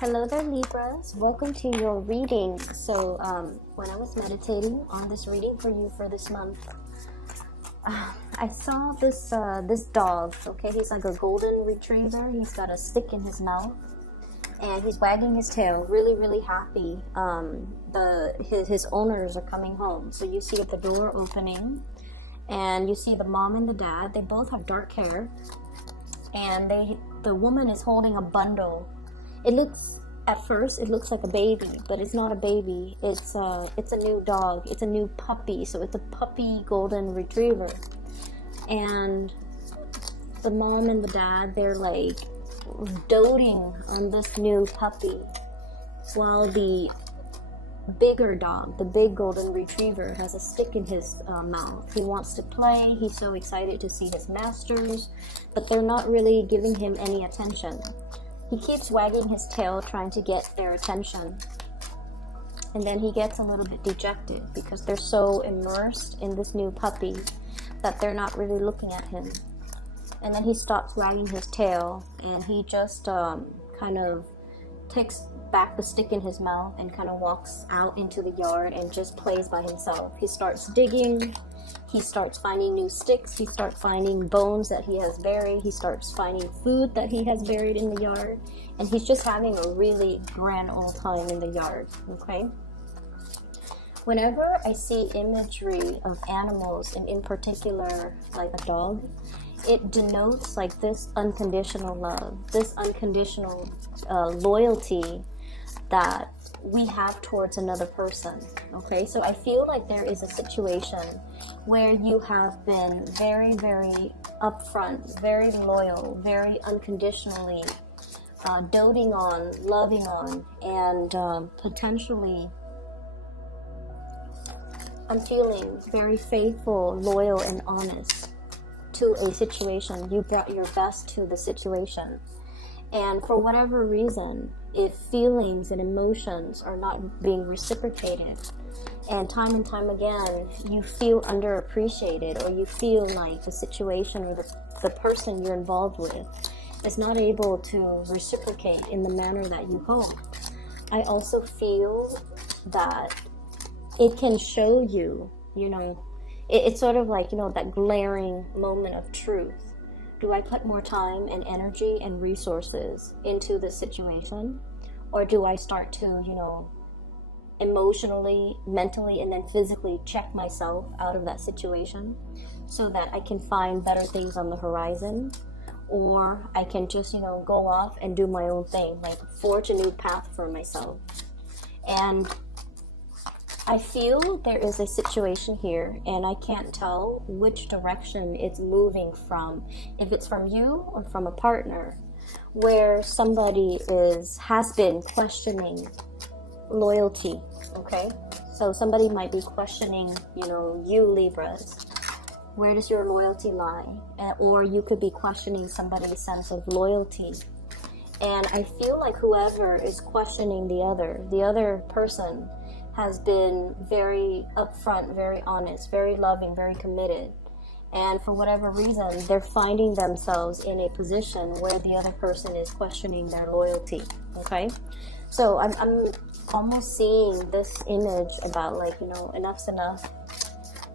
Hello there, Libras. Welcome to your reading. So, when I was meditating on this reading for you for this month, I saw this dog. Okay, he's like a golden retriever. He's got a stick in his mouth, and he's wagging his tail, really, really happy. His owners are coming home. So you see the door opening, and you see the mom and the dad. They both have dark hair, and the woman is holding a bundle. At first it looks like a baby, but it's not a baby. It's a new dog. It's a new puppy. So it's a puppy golden retriever. And the mom and the dad, they're like doting on this new puppy, while the bigger dog, the big golden retriever, has a stick in his mouth. He wants to play. He's so excited to see his masters, but they're not really giving him any attention. He keeps wagging his tail, trying to get their attention. And then he gets a little bit dejected because they're so immersed in this new puppy that they're not really looking at him. And then he stops wagging his tail, and he just kind of takes back the stick in his mouth and kind of walks out into the yard and just plays by himself. He starts digging. He starts finding new sticks. He starts finding bones that he has buried. He starts finding food that he has buried in the yard. And he's just having a really grand old time in the yard, okay? Whenever I see imagery of animals, and in particular like a dog, it denotes like this unconditional love, this unconditional loyalty that we have towards another person. Okay, so I feel like there is a situation where you have been very, very upfront, very loyal, very unconditionally doting on, loving on, and potentially I'm feeling very faithful, loyal, and honest to a situation. You brought your best to the situation. And for whatever reason, if feelings and emotions are not being reciprocated, and time again, you feel underappreciated, or you feel like the situation or the person you're involved with is not able to reciprocate in the manner that you hope, I also feel that it can show you, it's sort of like, that glaring moment of truth. Do I put more time and energy and resources into this situation? Or do I start to, emotionally, mentally, and then physically check myself out of that situation so that I can find better things on the horizon? Or I can just, go off and do my own thing, like forge a new path for myself. And I feel there is a situation here, and I can't tell which direction it's moving from, if it's from you or from a partner, where somebody has been questioning loyalty, okay? So somebody might be questioning, you Libras, where does your loyalty lie? Or you could be questioning somebody's sense of loyalty. And I feel like whoever is questioning the other person has been very upfront, very honest, very loving, very committed. And for whatever reason, they're finding themselves in a position where the other person is questioning their loyalty, okay? So I'm almost seeing this image about like, enough's enough.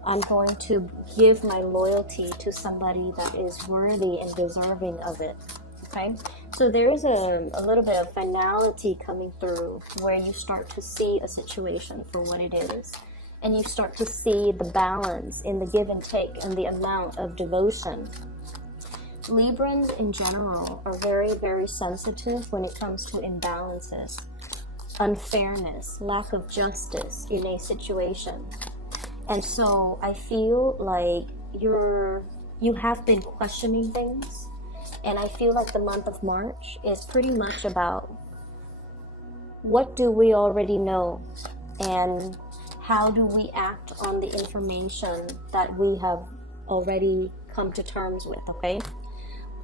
I'm going to give my loyalty to somebody that is worthy and deserving of it, okay? So there is a little bit of finality coming through where you start to see a situation for what it is. And you start to see the balance in the give and take and the amount of devotion. Librans in general are very, very sensitive when it comes to imbalances, unfairness, lack of justice in a situation. And so I feel like you have been questioning things. And I feel like the month of March is pretty much about what do we already know and how do we act on the information that we have already come to terms with, okay?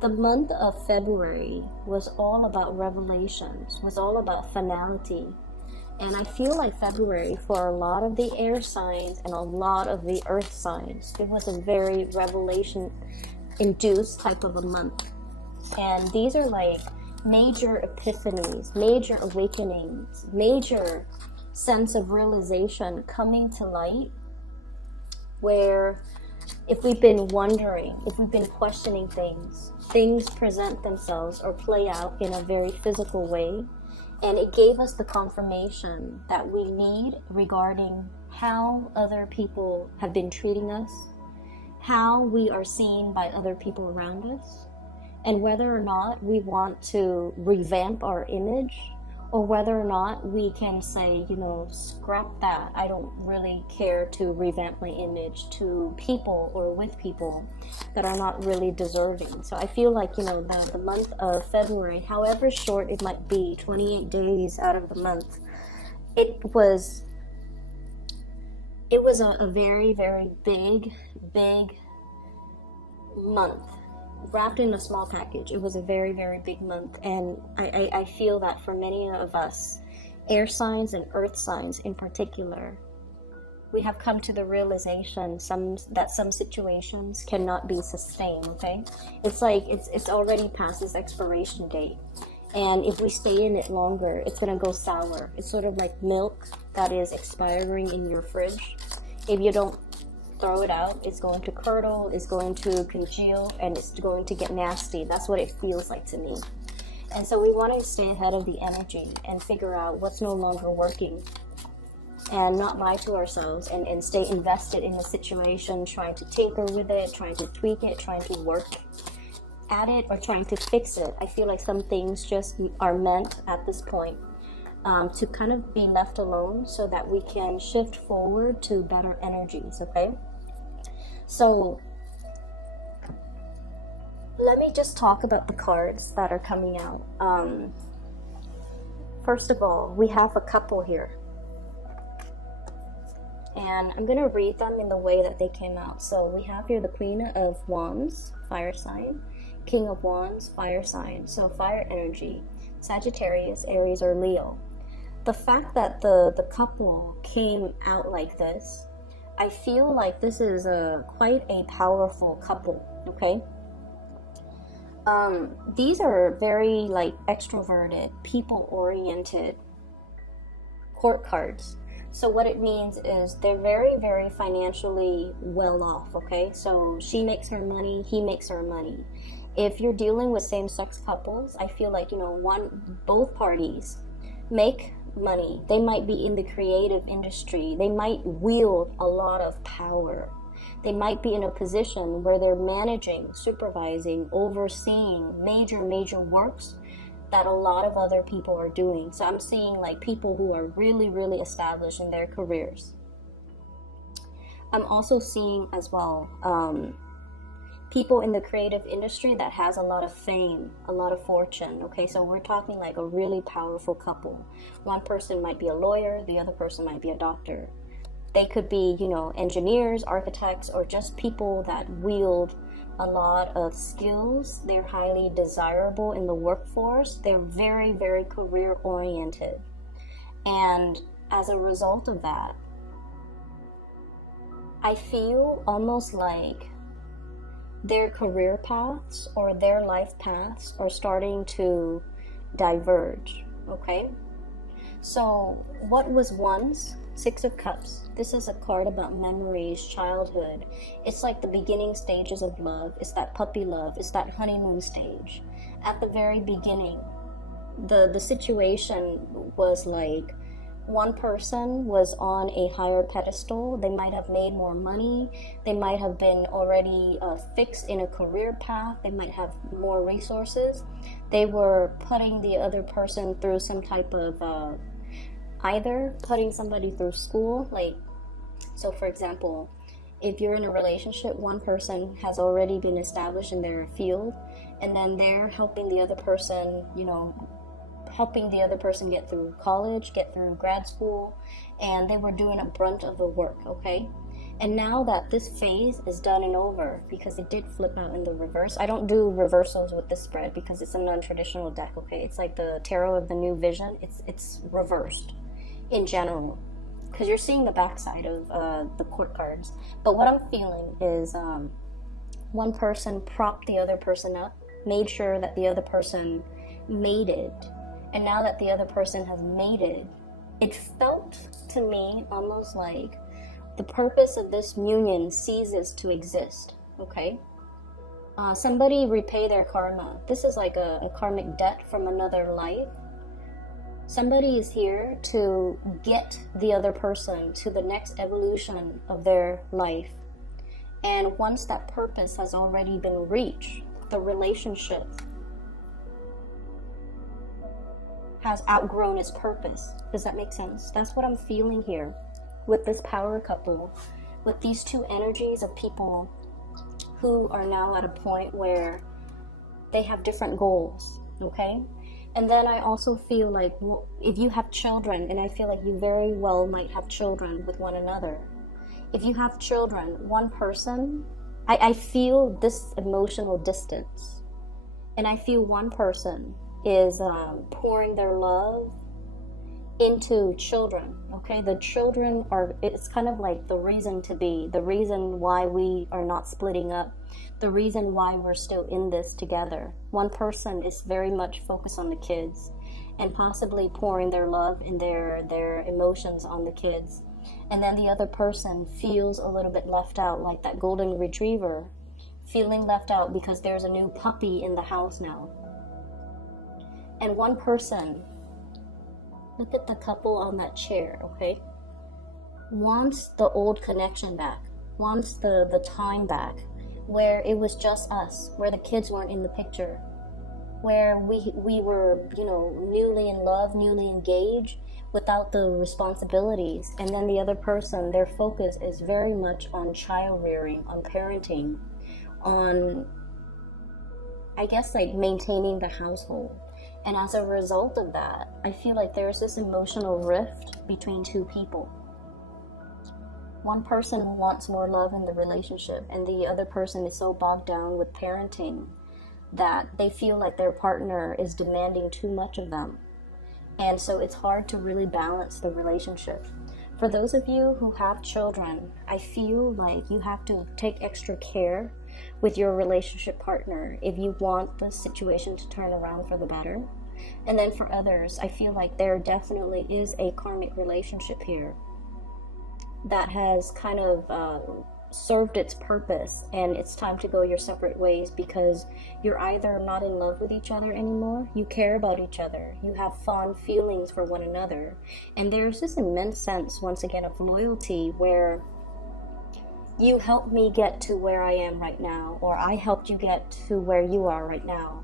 The month of February was all about revelations, was all about finality. And I feel like February, for a lot of the air signs and a lot of the earth signs, it was a very revelation-induced type of a month. And these are like major epiphanies, major awakenings, major sense of realization coming to light, where if we've been wondering, if we've been questioning things, things present themselves or play out in a very physical way. And it gave us the confirmation that we need regarding how other people have been treating us, how we are seen by other people around us, and whether or not we want to revamp our image, or whether or not we can say, you know, scrap that. I don't really care to revamp my image to people or with people that are not really deserving. So I feel like, you know, the month of February, however short it might be, 28 days out of the month, it was a very, very big month, wrapped in a small package. It was a very, very big month, and I feel that for many of us, air signs and earth signs in particular, we have come to the realization that some situations cannot be sustained. Okay, it's like it's already past its expiration date, and if we stay in it longer, it's gonna go sour. It's sort of like milk that is expiring in your fridge. If you don't throw it out, it's going to curdle, it's going to congeal, and it's going to get nasty. That's what it feels like to me. And so we want to stay ahead of the energy and figure out what's no longer working, and not lie to ourselves, and stay invested in the situation, trying to tinker with it, trying to tweak it, trying to work at it, or trying to fix it. I feel like some things just are meant at this point to kind of be left alone so that we can shift forward to better energies. Okay, so let me just talk about the cards that are coming out. First of all, we have a couple here, and I'm going to read them in the way that they came out. So we have here the Queen of Wands, fire sign, King of Wands, fire sign, so fire energy, Sagittarius, Aries, or Leo. The fact that the couple came out like this, I feel like this is quite a powerful couple. Okay, these are very like extroverted, people-oriented court cards. So what it means is they're very, very financially well off. Okay, so she makes her money, he makes her money. If you're dealing with same-sex couples, I feel like, you know, both parties make money. They might be in the creative industry. They might wield a lot of power. They might be in a position where they're managing, supervising, overseeing major works that a lot of other people are doing. So I'm seeing like people who are really, really established in their careers. I'm also seeing as well people in the creative industry that has a lot of fame, a lot of fortune. Okay, so we're talking like a really powerful couple. One person might be a lawyer, the other person might be a doctor. They could be, you know, engineers, architects, or just people that wield a lot of skills. They're highly desirable in the workforce. They're very, very career oriented. And as a result of that, I feel almost like their career paths or their life paths are starting to diverge. Okay, so what was once Six of Cups, this is a card about memories, childhood. It's like the beginning stages of love. It's that puppy love. It's that honeymoon stage. At the very beginning, the situation was like one person was on a higher pedestal. They might have made more money. They might have been already fixed in a career path. They might have more resources. They were putting the other person through some type of either putting somebody through school, like, so for example, if you're in a relationship, one person has already been established in their field, and then they're helping the other person, you know, helping the other person get through college, get through grad school, and they were doing a brunt of the work. Okay, and now that this phase is done and over, because it did flip out in the reverse. I don't do reversals with this spread because it's a non-traditional deck. Okay, it's like the Tarot of the New Vision. It's reversed in general, because you're seeing the backside of the court cards. But what I'm feeling is one person propped the other person up, made sure that the other person mated, and now that the other person has mated, it felt to me almost like the purpose of this union ceases to exist, okay? Somebody repay their karma. This is like a karmic debt from another life. Somebody is here to get the other person to the next evolution of their life. And once that purpose has already been reached, the relationship has outgrown its purpose. Does that make sense? That's what I'm feeling here with this power couple, with these two energies of people who are now at a point where they have different goals, okay? And then I also feel like, well, if you have children, and I feel like you very well might have children with one another. If you have children, one person, I feel this emotional distance. And I feel one person is pouring their love into children, okay? The children are, it's kind of like the reason to be, the reason why we are not splitting up, the reason why we're still in this together. One person is very much focused on the kids and possibly pouring their love and their emotions on the kids. And then the other person feels a little bit left out, like that golden retriever, feeling left out because there's a new puppy in the house now. And one person, look at the couple on that chair, okay? Wants the old connection back, wants the time back, where it was just us, where the kids weren't in the picture, where we were, you know, newly in love, newly engaged, without the responsibilities. And then the other person, their focus is very much on child rearing, on parenting, on, I guess, like maintaining the household. And as a result of that, I feel like there's this emotional rift between two people. One person wants more love in the relationship, and the other person is so bogged down with parenting that they feel like their partner is demanding too much of them. And so it's hard to really balance the relationship. For those of you who have children, I feel like you have to take extra care with your relationship partner if you want the situation to turn around for the better. And then for others, I feel like there definitely is a karmic relationship here that has kind of served its purpose, and it's time to go your separate ways because you're either not in love with each other anymore, you care about each other, you have fond feelings for one another, and there's this immense sense, once again, of loyalty where you helped me get to where I am right now, or I helped you get to where you are right now,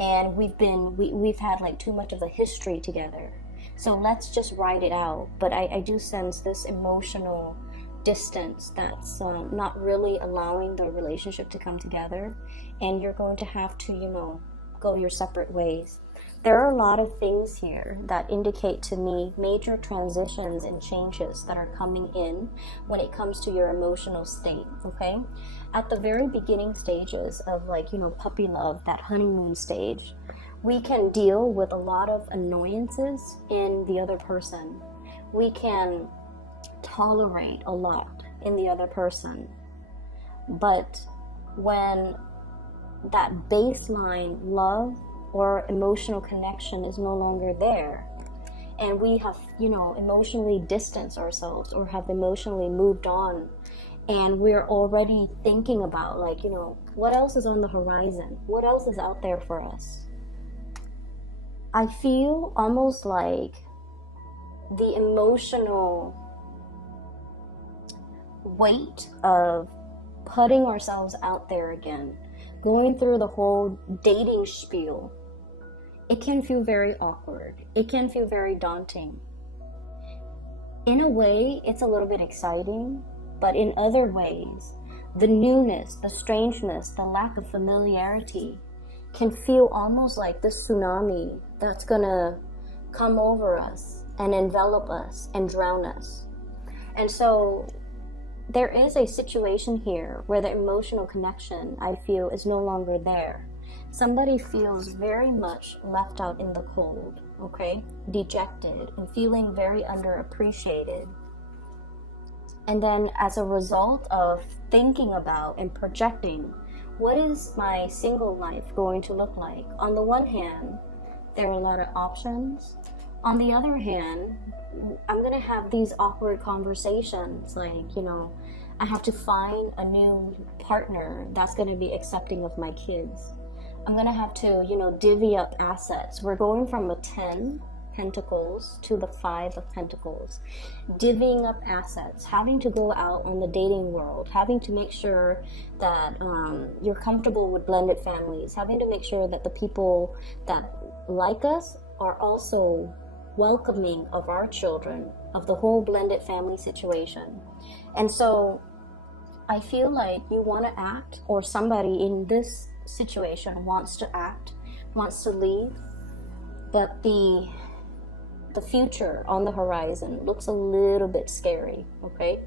and we've had like too much of a history together, so let's just ride it out. But I do sense this emotional distance that's not really allowing the relationship to come together, and you're going to have to, you know, go your separate ways. There are a lot of things here that indicate to me major transitions and changes that are coming in when it comes to your emotional state, okay? At the very beginning stages of, like, you know, puppy love, that honeymoon stage, we can deal with a lot of annoyances in the other person. We can tolerate a lot in the other person. But when that baseline love or emotional connection is no longer there, and we have, you know, emotionally distanced ourselves or have emotionally moved on, and we're already thinking about, like, you know, what else is on the horizon? What else is out there for us? I feel almost like the emotional weight of putting ourselves out there again, going through the whole dating spiel, it can feel very awkward. It can feel very daunting. In a way, it's a little bit exciting, but in other ways, the newness, the strangeness, the lack of familiarity can feel almost like this tsunami that's gonna come over us and envelop us and drown us. And so there is a situation here where the emotional connection, I feel, is no longer there. Somebody feels very much left out in the cold, okay? Dejected and feeling very underappreciated. And then as a result of thinking about and projecting, what is my single life going to look like? On the one hand, There are a lot of options. On the other hand, I'm gonna have these awkward conversations, like, you know, I have to find a new partner that's gonna be accepting of my kids. I'm gonna have to, you know, divvy up assets. We're going from a 10 Pentacles to the 5 of Pentacles. Divvying up assets, having to go out on the dating world, having to make sure that you're comfortable with blended families, having to make sure that the people that like us are also welcoming of our children, of the whole blended family situation. And so I feel like you want to act, or somebody in this situation wants to act, wants to leave, but the future on the horizon looks a little bit scary. Okay,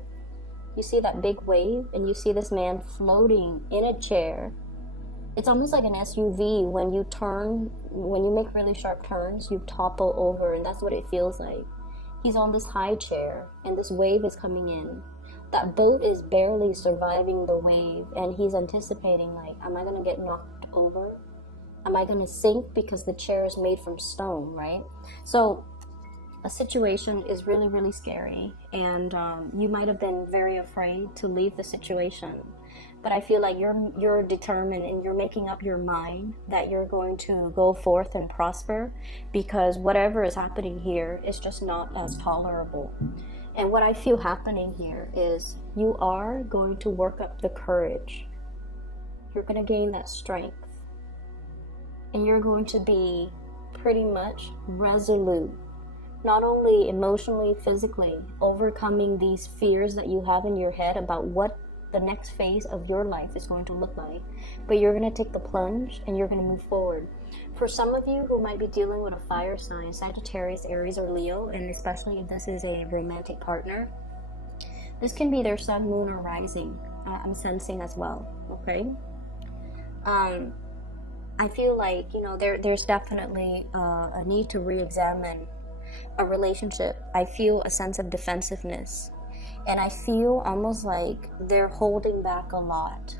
you see that big wave and you see this man floating in a chair. It's almost like an SUV. When you turn, when you make really sharp turns, you topple over, and that's what it feels like. He's on this high chair and this wave is coming in. That boat is barely surviving the wave, and he's anticipating, like, am I gonna get knocked over? Am I gonna sink? Because the chair is made from stone, right? So a situation is really, really scary, and you might have been very afraid to leave the situation, but I feel like you're determined, and you're making up your mind that you're going to go forth and prosper, because whatever is happening here is just not as tolerable. And what I feel happening here is you are going to work up the courage. You're going to gain that strength, and you're going to be pretty much resolute, not only emotionally, physically, overcoming these fears that you have in your head about what the next phase of your life is going to look like, but you're going to take the plunge and you're going to move forward. For some of you who might be dealing with a fire sign, Sagittarius, Aries, or Leo, and especially if this is a romantic partner, this can be their sun, moon, or rising. I'm sensing as well. Okay, I feel like, you know, there's definitely a need to re-examine a relationship. I feel a sense of defensiveness, and I feel almost like they're holding back a lot.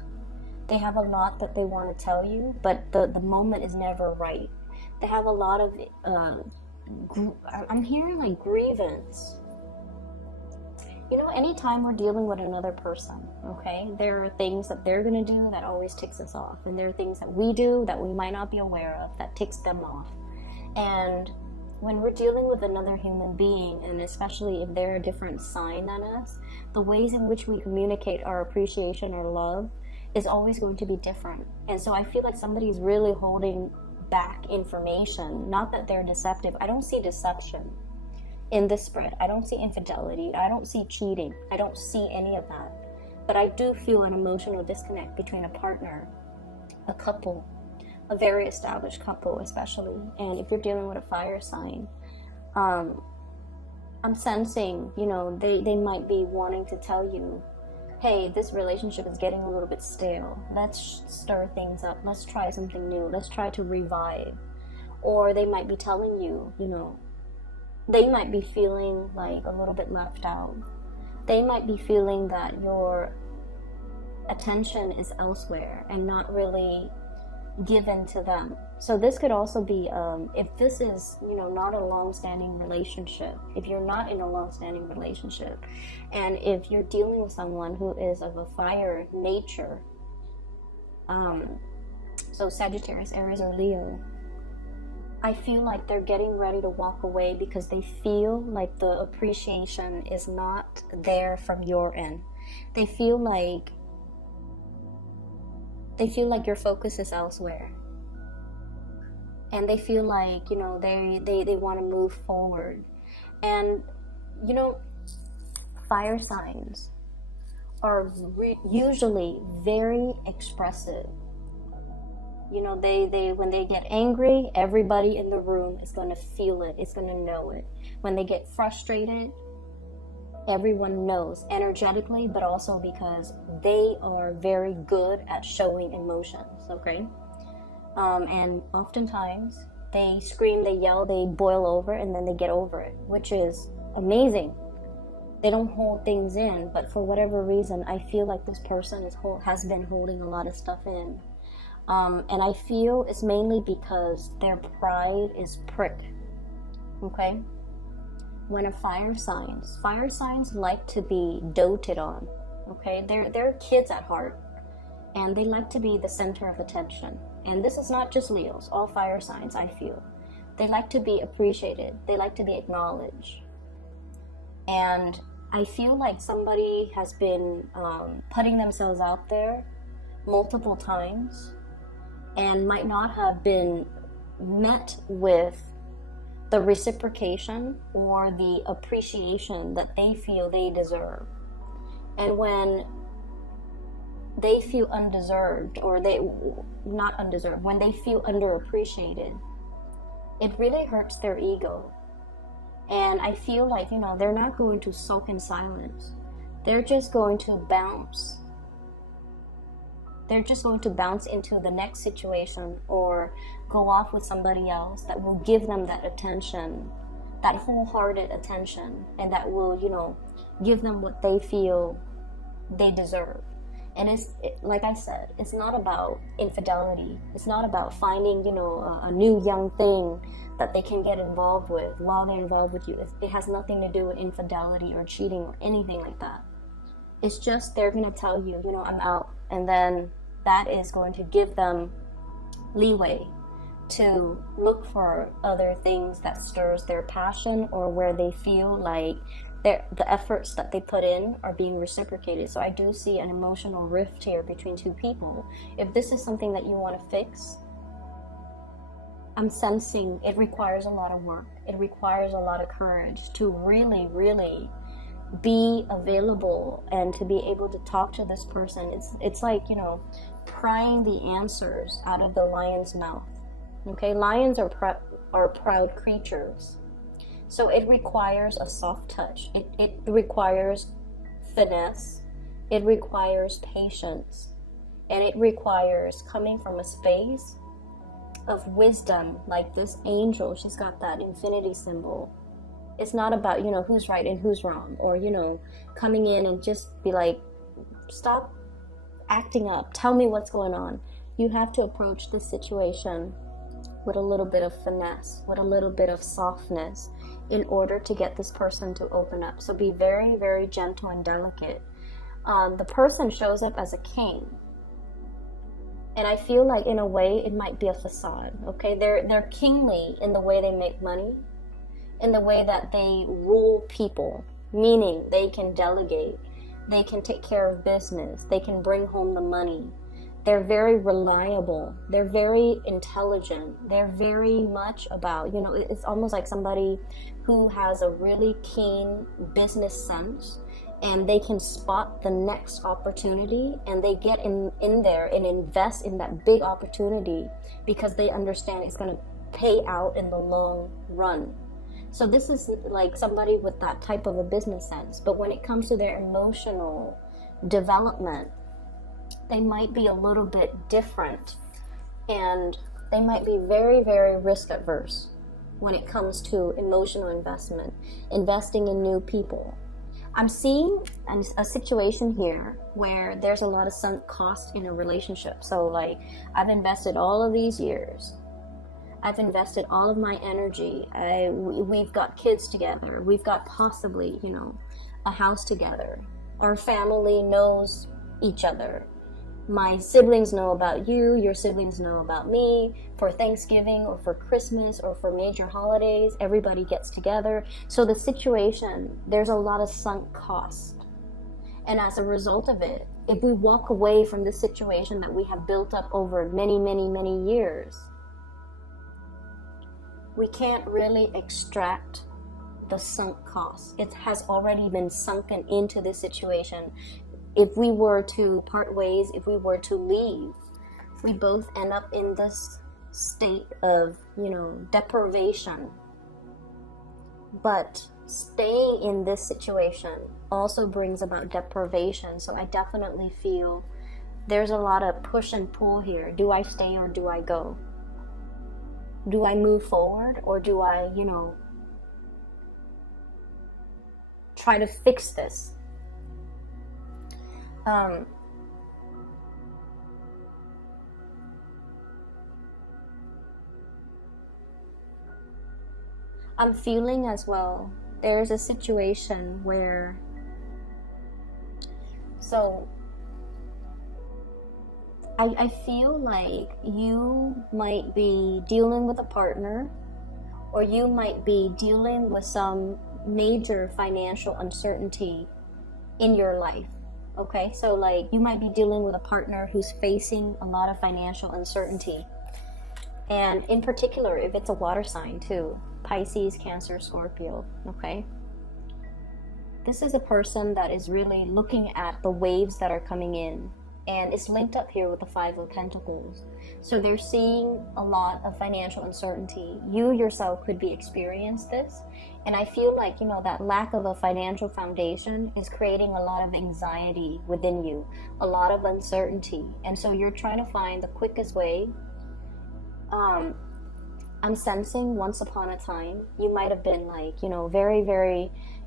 They have a lot that they want to tell you, but the moment is never right. They have a lot of I'm hearing like grievance. You know, anytime we're dealing with another person, okay, there are things that they're going to do that always ticks us off, and there are things that we do that we might not be aware of that ticks them off. And when we're dealing with another human being, and especially if they're a different sign than us, the ways in which we communicate our appreciation or love is always going to be different. And so I feel like somebody's really holding back information. Not that they're deceptive. I don't see deception in this spread. I don't see infidelity. I don't see cheating. I don't see any of that. But I do feel an emotional disconnect between a partner, a couple, a very established couple especially. And if you're dealing with a fire sign, I'm sensing, you know, they might be wanting to tell you, hey, this relationship is getting a little bit stale. Let's stir things up. Let's try something new. Let's try to revive. Or they might be telling you, you know, they might be feeling like a little bit left out. They might be feeling that your attention is elsewhere and not really given to them. So this could also be, if this is, you know, not a long-standing relationship, if you're not in a long-standing relationship, and if you're dealing with someone who is of a fire nature, so Sagittarius, Aries, or Leo, I feel like they're getting ready to walk away because they feel like the appreciation is not there from your end. They feel like your focus is elsewhere, and they feel like, you know, they want to move forward. And you know, fire signs are usually very expressive. You know, they when they get angry, everybody in the room is going to feel it, it's going to know it. When they get frustrated, everyone knows energetically, but also because they are very good at showing emotions, okay? And oftentimes they scream, they yell, they boil over, and then they get over it, which is amazing. They don't hold things in, but for whatever reason, I feel like this person has been holding a lot of stuff in. And I feel it's mainly because their pride is pricked. Okay? When a fire signs like to be doted on. Okay? They're kids at heart, and they like to be the center of attention. And this is not just Leos, all fire signs, I feel. They like to be appreciated. They like to be acknowledged. And I feel like somebody has been putting themselves out there multiple times and might not have been met with the reciprocation or the appreciation that they feel they deserve. And when they feel undeserved, or not undeserved, when they feel underappreciated, it really hurts their ego. And I feel like, they're not going to sulk in silence. They're just going to bounce. They're just going to bounce into the next situation or go off with somebody else that will give them that attention, that wholehearted attention, and that will, give them what they feel they deserve. And like I said, it's not about infidelity. It's not about finding, a new young thing that they can get involved with while they're involved with you. It has nothing to do with infidelity or cheating or anything like that. It's just they're going to tell you, I'm out. And then that is going to give them leeway to look for other things that stirs their passion, or where they feel like the efforts that they put in are being reciprocated. So I do see an emotional rift here between two people. If this is something that you want to fix, I'm sensing it requires a lot of work. It requires a lot of courage to really, really be available and to be able to talk to this person. It's like, prying the answers out of the lion's mouth. Okay, lions are proud creatures. So it requires a soft touch. It requires finesse. It requires patience. And it requires coming from a space of wisdom, like this angel. She's got that infinity symbol. It's not about, who's right and who's wrong, or, coming in and just be like, stop acting up. Tell me what's going on. You have to approach this situation with a little bit of finesse, with a little bit of softness, in order to get this person to open up. So be very, very gentle and delicate. The person shows up as a king. And I feel like, in a way, it might be a facade. Okay, they're kingly in the way they make money, in the way that they rule people, meaning they can delegate, they can take care of business, they can bring home the money. They're very reliable. They're very intelligent. They're very much about, it's almost like somebody who has a really keen business sense, and they can spot the next opportunity, and they get in there and invest in that big opportunity because they understand it's going to pay out in the long run. So this is like somebody with that type of a business sense. But when it comes to their emotional development, they might be a little bit different, and they might be very, very risk adverse when it comes to emotional investment, investing in new people. I'm seeing a situation here where there's a lot of sunk cost in a relationship. So like, I've invested all of these years. I've invested all of my energy. We've got kids together. We've got possibly, a house together. Our family knows each other. My siblings know about you. Your siblings know about me. For Thanksgiving or for Christmas or for major holidays, everybody gets together. So the situation, there's a lot of sunk cost. And as a result of it, if we walk away from the situation that we have built up over many, many, many years, we can't really extract the sunk cost. It has already been sunken into this situation. If we were to part ways, if we were to leave, we both end up in this state of, deprivation. But staying in this situation also brings about deprivation. So I definitely feel there's a lot of push and pull here. Do I stay or do I go? Do I move forward, or do I, try to fix this? I'm feeling as well, there's a situation where, so I feel like you might be dealing with a partner, or you might be dealing with some major financial uncertainty in your life. Okay, so like you might be dealing with a partner who's facing a lot of financial uncertainty. And in particular, if it's a water sign too, Pisces, Cancer, Scorpio, okay? This is a person that is really looking at the waves that are coming in, and it's linked up here with the Five of Pentacles. So they're seeing a lot of financial uncertainty. You yourself could be experiencing this, and I feel like, you know, that lack of a financial foundation is creating a lot of anxiety within you, a lot of uncertainty, and so you're trying to find the quickest way. I'm sensing once upon a time, you might have been like, you know,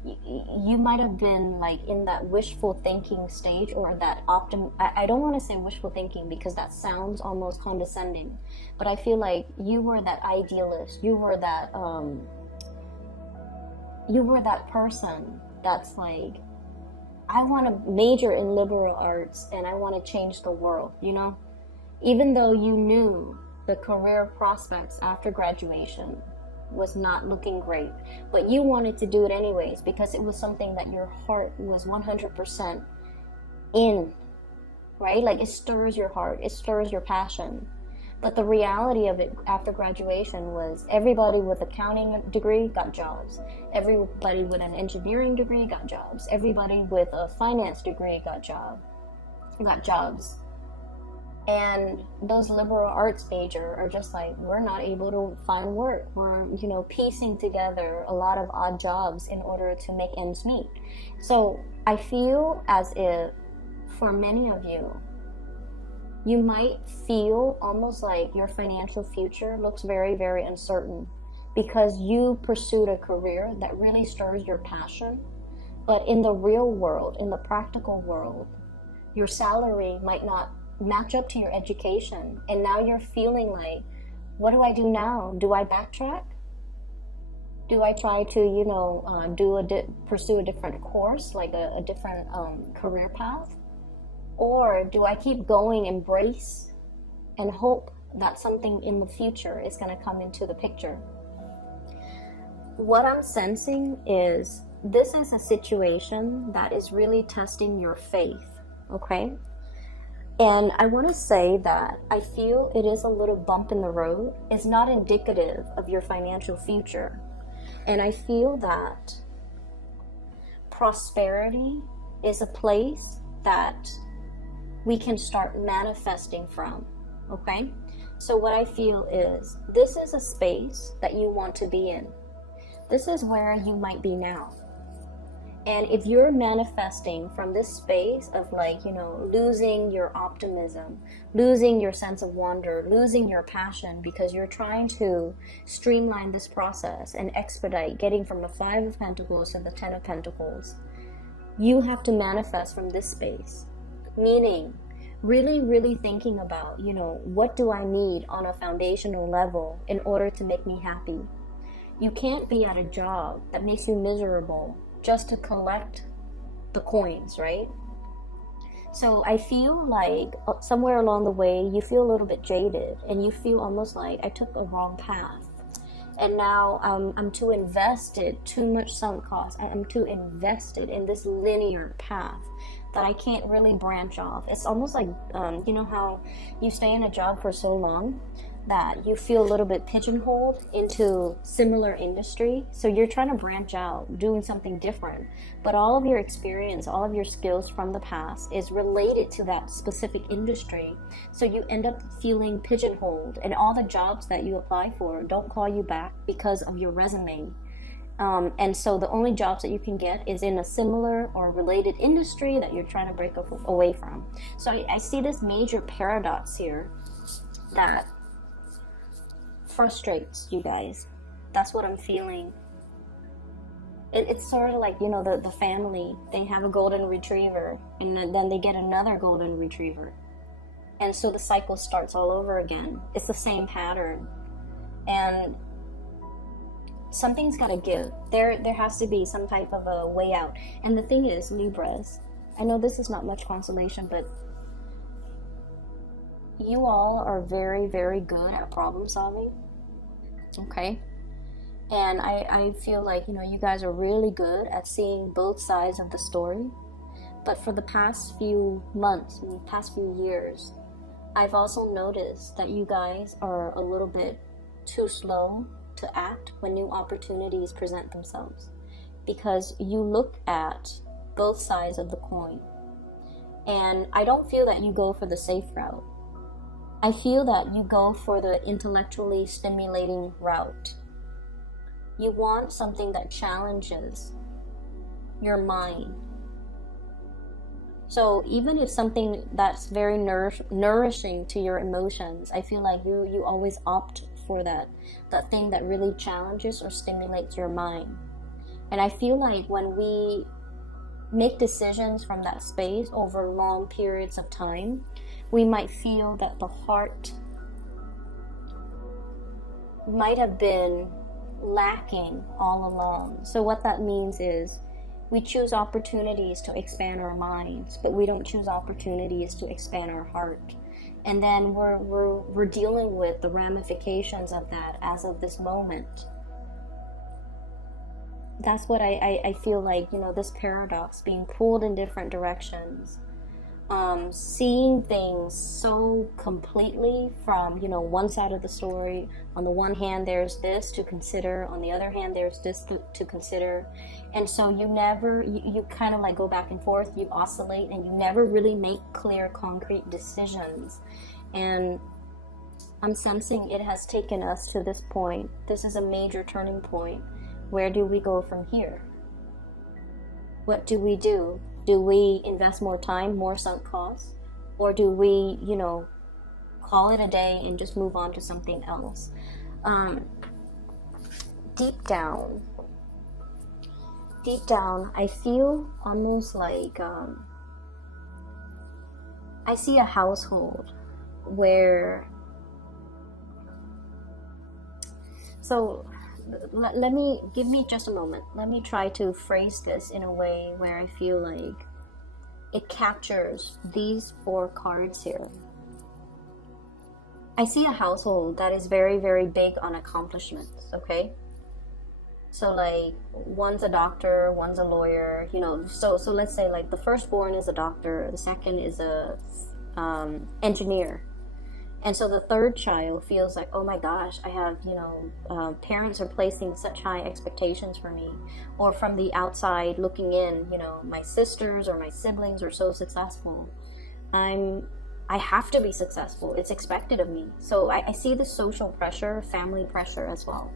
you might have been like in that wishful thinking stage, or that I don't want to say wishful thinking because that sounds almost condescending, but I feel like you were that idealist. You were that person that's like, I want to major in liberal arts and I want to change the world, you know? Even though you knew the career prospects after graduation was not looking great, but you wanted to do it anyways because it was something that your heart was 100% in, right? Like it stirs your heart, it stirs your passion. But the reality of it after graduation was everybody with an accounting degree got jobs. Everybody with an engineering degree got jobs. Everybody with a finance degree got jobs. And those liberal arts major are just like, we're not able to find work. We're, you know, piecing together a lot of odd jobs in order to make ends meet. So I feel as if for many of you, you might feel almost like your financial future looks very, very uncertain because you pursued a career that really stirs your passion. But in the real world, in the practical world, your salary might not match up to your education, and now you're feeling like, what do I do now? Do I backtrack? Do I try to, you know, pursue a different course, like a different career path? Or do I keep going, embrace, and hope that something in the future is going to come into the picture? What I'm sensing is this is a situation that is really testing your faith, okay? And I want to say that I feel it is a little bump in the road. It's not indicative of your financial future. And I feel that prosperity is a place that we can start manifesting from, okay? So what I feel is this is a space that you want to be in. This is where you might be now. And if you're manifesting from this space of like, you know, losing your optimism, losing your sense of wonder, losing your passion because you're trying to streamline this process and expedite getting from the Five of Pentacles to the Ten of Pentacles, you have to manifest from this space. Meaning, really, really thinking about, you know, what do I need on a foundational level in order to make me happy? You can't be at a job that makes you miserable just to collect the coins, right? So I feel like somewhere along the way, you feel a little bit jaded and you feel almost like I took a wrong path. And now I'm too invested, too much sunk cost. I'm too invested in this linear path that I can't really branch off. It's almost like, you know how you stay in a job for so long that you feel a little bit pigeonholed into similar industry. So you're trying to branch out, doing something different. But all of your experience, all of your skills from the past is related to that specific industry. So you end up feeling pigeonholed, and all the jobs that you apply for don't call you back because of your resume. And so the only jobs that you can get is in a similar or related industry that you're trying to break away from. So I see this major paradox here that frustrates you guys. That's what I'm feeling. It's sort of like, you know, the family, they have a golden retriever and then they get another golden retriever. And so the cycle starts all over again. It's the same pattern. And something's got to give. There has to be some type of a way out. And the thing is, Libras, I know this is not much consolation, but you all are very, very good at problem solving. Okay? And I feel like, you guys are really good at seeing both sides of the story. But for the past few months, past few years, I've also noticed that you guys are a little bit too slow to act when new opportunities present themselves, because you look at both sides of the coin. And I don't feel that you go for the safe route. I feel that you go for the intellectually stimulating route. You want something that challenges your mind. So even if something that's very nourishing to your emotions, I feel like you always opt for that thing that really challenges or stimulates your mind. And I feel like when we make decisions from that space over long periods of time, we might feel that the heart might have been lacking all along. So what that means is we choose opportunities to expand our minds, but we don't choose opportunities to expand our heart. And then we're dealing with the ramifications of that as of this moment. That's what I feel like, this paradox, being pulled in different directions. Seeing things so completely from, one side of the story. On the one hand, there's this to consider. On the other hand, there's this to consider. And so you kind of like go back and forth, you oscillate, and you never really make clear, concrete decisions. And I'm sensing it has taken us to this point. This is a major turning point. Where do we go from here? What do we do? Do we invest more time, more sunk costs? Or do we, call it a day and just move on to something else? Deep down, I feel almost like I see a household where... So... give me just a moment. Let me try to phrase this in a way where I feel like it captures these 4 cards here. I see a household that is very, very big on accomplishments, okay? So like, one's a doctor, one's a lawyer, so let's say like the firstborn is a doctor, the second is a engineer. And so the third child feels like, oh my gosh, I have, parents are placing such high expectations for me. Or from the outside looking in, my sisters or my siblings are so successful. I have to be successful. It's expected of me. So I see the social pressure, family pressure as well.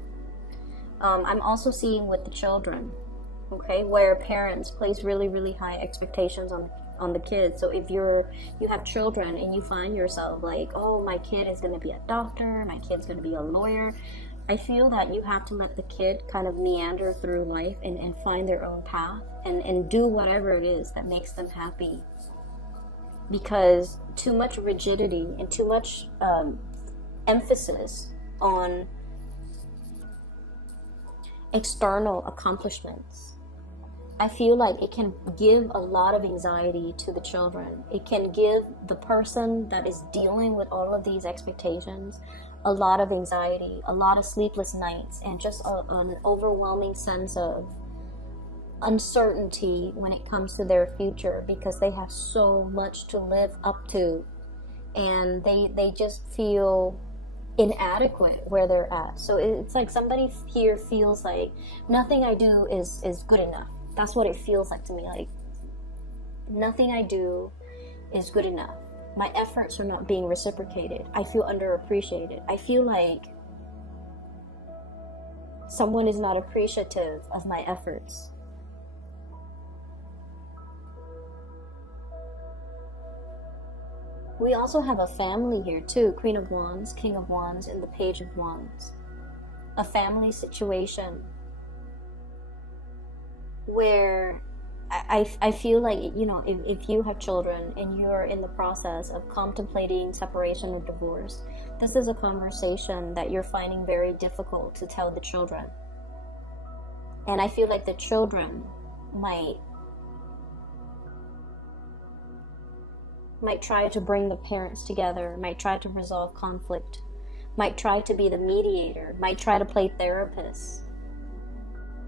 I'm also seeing with the children, okay, where parents place really, really high expectations on the kids. So if you have children and you find yourself like, oh, my kid is going to be a doctor, my kid's going to be a lawyer, I feel that you have to let the kid kind of meander through life and find their own path and do whatever it is that makes them happy. Because too much rigidity and too much emphasis on external accomplishments, I feel like it can give a lot of anxiety to the children. It can give the person that is dealing with all of these expectations a lot of anxiety, a lot of sleepless nights, and just an overwhelming sense of uncertainty when it comes to their future, because they have so much to live up to, and they just feel inadequate where they're at. So it's like somebody here feels like nothing I do is good enough. That's what it feels like to me. Like, nothing I do is good enough. My efforts are not being reciprocated. I feel underappreciated. I feel like someone is not appreciative of my efforts. We also have a family here too. Queen of Wands, King of Wands, and the Page of Wands. A family situation where I feel like, if you have children and you're in the process of contemplating separation or divorce, this is a conversation that you're finding very difficult to tell the children. And I feel like the children might try to bring the parents together, might try to resolve conflict, might try to be the mediator, might try to play therapist.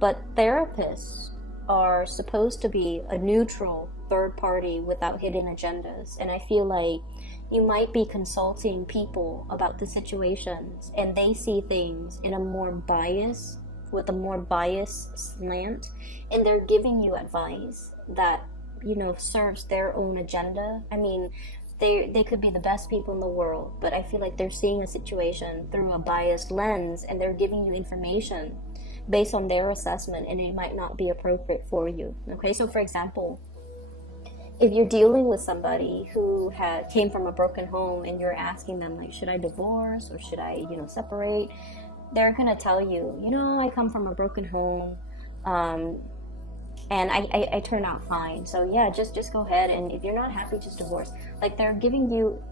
But therapists are supposed to be a neutral third party without hidden agendas. And I feel like you might be consulting people about the situations, and they see things in a more bias, with a more biased slant, and they're giving you advice that, you know, serves their own agenda. I mean, they could be the best people in the world, but I feel like they're seeing a situation through a biased lens, and they're giving you information based on their assessment, and it might not be appropriate for you. Okay, so for example, if you're dealing with somebody who came from a broken home, and you're asking them, like, should I divorce or should I, you know, separate? They're gonna tell you, you know, I come from a broken home, and I turn out fine. So yeah, just go ahead, and if you're not happy, just divorce. Like, they're giving you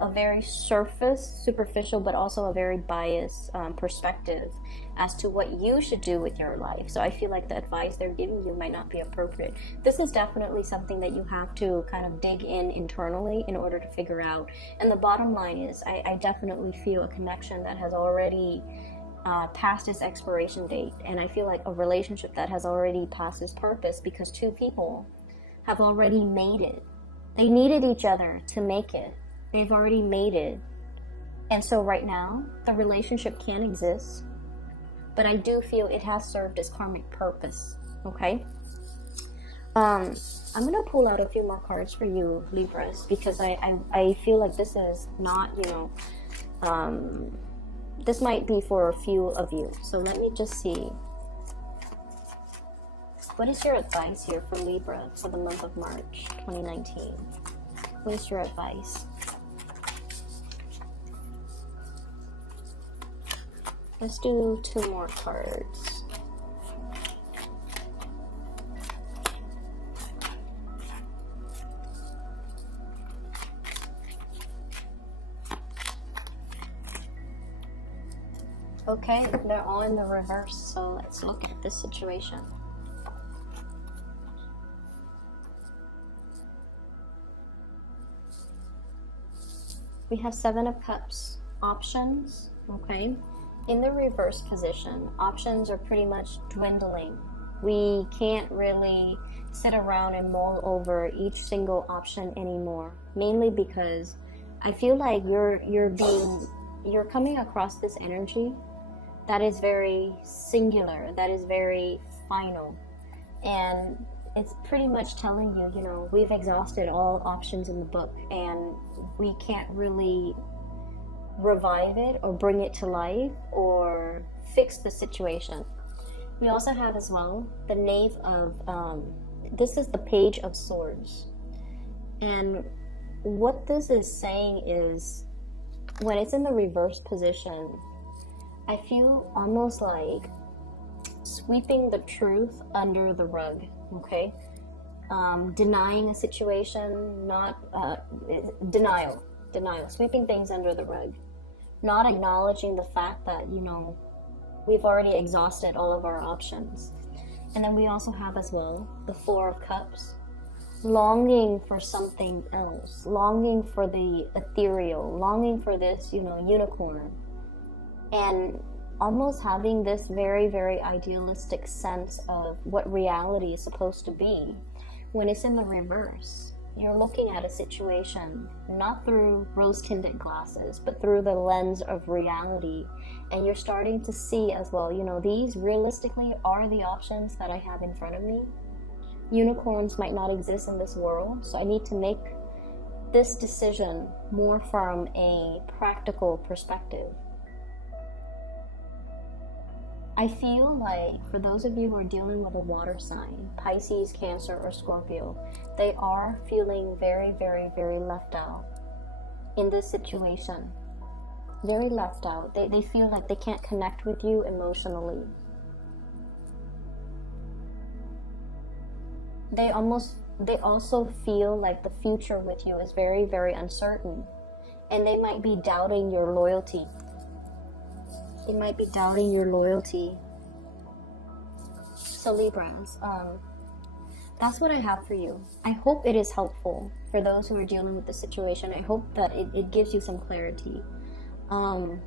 a very superficial, but also a very biased perspective as to what you should do with your life. So I feel like the advice they're giving you might not be appropriate. This is definitely something that you have to kind of dig in internally in order to figure out. And the bottom line is, I definitely feel a connection that has already past its expiration date. And I feel like a relationship that has already passed its purpose, because two people have already made it. They needed each other to make it. They've already made it. And so right now, the relationship can exist, but I do feel it has served its karmic purpose. Okay? I'm going to pull out a few more cards for you, Libras, because I feel like this is not, you know, this might be for a few of you. So let me just see. What is your advice here for Libra for the month of March 2019? What is your advice? Let's do 2 more cards. Okay, they're all in the reverse, so let's look at this situation. We have 7 of Cups, options, okay? In the reverse position, options are pretty much dwindling. We can't really sit around and mull over each single option anymore, mainly because I feel like you're coming across this energy that is very singular, that is very final, and it's pretty much telling you, you know, we've exhausted all options in the book, and we can't really revive it or bring it to life or fix the situation. We also have as well the Knave of this is the Page of Swords, and what this is saying is, when it's in the reverse position, I feel almost like sweeping the truth under the rug. Okay, denying a situation, not denial, sweeping things under the rug, not acknowledging the fact that, you know, we've already exhausted all of our options. And then we also have as well the 4 of Cups, longing for something else, longing for the ethereal, longing for this, you know, unicorn, and almost having this very, very idealistic sense of what reality is supposed to be. When it's in the reverse, you're looking at a situation not through rose-tinted glasses, but through the lens of reality, and you're starting to see as well, you know, these realistically are the options that I have in front of me. Unicorns might not exist in this world, so I need to make this decision more from a practical perspective. I feel like for those of you who are dealing with a water sign, Pisces, Cancer, or Scorpio, they are feeling very, very, very left out in this situation. Very left out. They feel like they can't connect with you emotionally. They also feel like the future with you is very, very uncertain. And they might be doubting your loyalty. They might be doubting your loyalty. So Libras, that's what I have for you. I hope it is helpful for those who are dealing with the situation. I hope that it gives you some clarity. For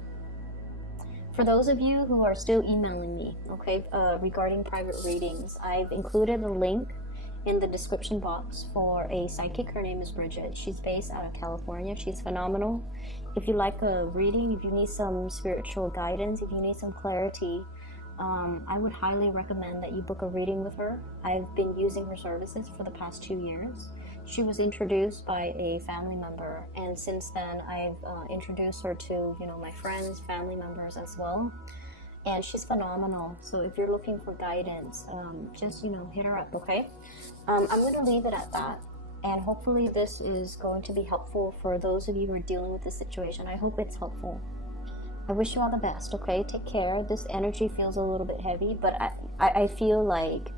those of you who are still emailing me, okay, regarding private readings, I've included a link in the description box for a psychic. Her name is Bridget. She's based out of California. She's phenomenal. If you like a reading, if you need some spiritual guidance, if you need some clarity, I would highly recommend that you book a reading with her. I've been using her services for the past 2 years. She was introduced by a family member, and since then I've introduced her to, you know, my friends, family members as well. And she's phenomenal. So if you're looking for guidance, just, you know, hit her up, okay? I'm going to leave it at that. And hopefully this is going to be helpful for those of you who are dealing with this situation. I hope it's helpful. I wish you all the best, okay? Take care. This energy feels a little bit heavy, but I feel like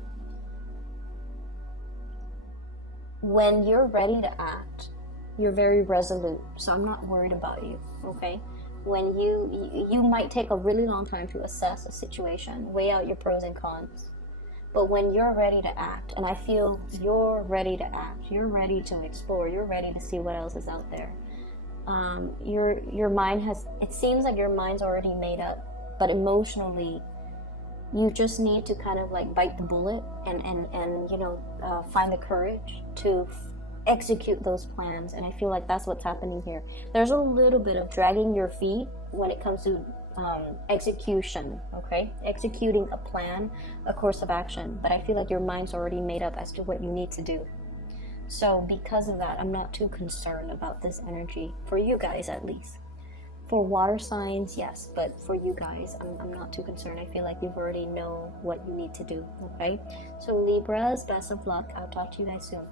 when you're ready to act, you're very resolute. So I'm not worried about you, okay? When you might take a really long time to assess a situation, weigh out your pros and cons. But when you're ready to act, and I feel you're ready to act, you're ready to explore, you're ready to see what else is out there. Your mind has, it seems like your mind's already made up, but emotionally, you just need to kind of like bite the bullet and you know, find the courage to execute those plans. And I feel like that's what's happening here. There's a little bit of dragging your feet when it comes to execution, okay? Executing a plan, a course of action. But I feel like your mind's already made up as to what you need to do. So because of that, I'm not too concerned about this energy, for you guys at least. For water signs, yes, but for you guys, I'm not too concerned. I feel like you already know what you need to do, okay? So Libras, best of luck. I'll talk to you guys soon.